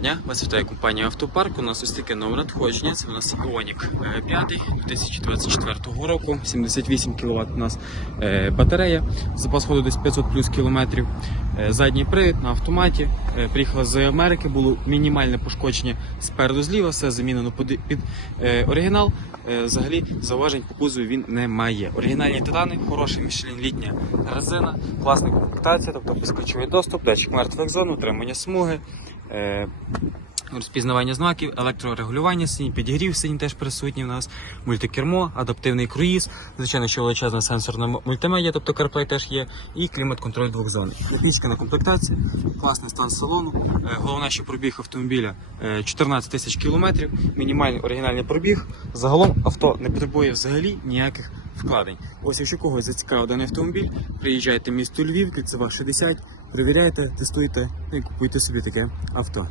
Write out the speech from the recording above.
дня, вас вітає компанія Автопарк. У нас ось таке нове надходження. Це у нас Ioniq 5 2024 року. 78 кВт у нас е, батарея. Запас ходу десь 500 плюс кілометрів. Е, Задній привід на автоматі. Е, Приїхала з Америки, було мінімальне пошкодження спереду зліва, все замінено під, е, оригінал. Е, Взагалі зауважень по кузову він не має. Оригінальні титани, хороший Michelin літня резина, класна комплектація, тобто безключовий доступ, датчик мертвих зон, утримання смуги. Е, Розпізнавання знаків, електрорегулювання сині, підігрів сині теж присутні в нас, мультикермо, адаптивний круїз, звичайно, що величезна сенсорна м- мультимедіа, тобто CarPlay теж є, і клімат-контроль двох зон. Напічкана комплектація, класний стан салону. Е, Головне, що пробіг автомобіля е, 14 тисяч кілометрів, мінімальний оригінальний пробіг. Загалом авто не потребує взагалі ніяких вкладень. Ось якщо когось зацікавив даний автомобіль, приїжджайте в місто Львів, кільцева 60, перевіряйте, тестуйте і купуйте собі таке авто.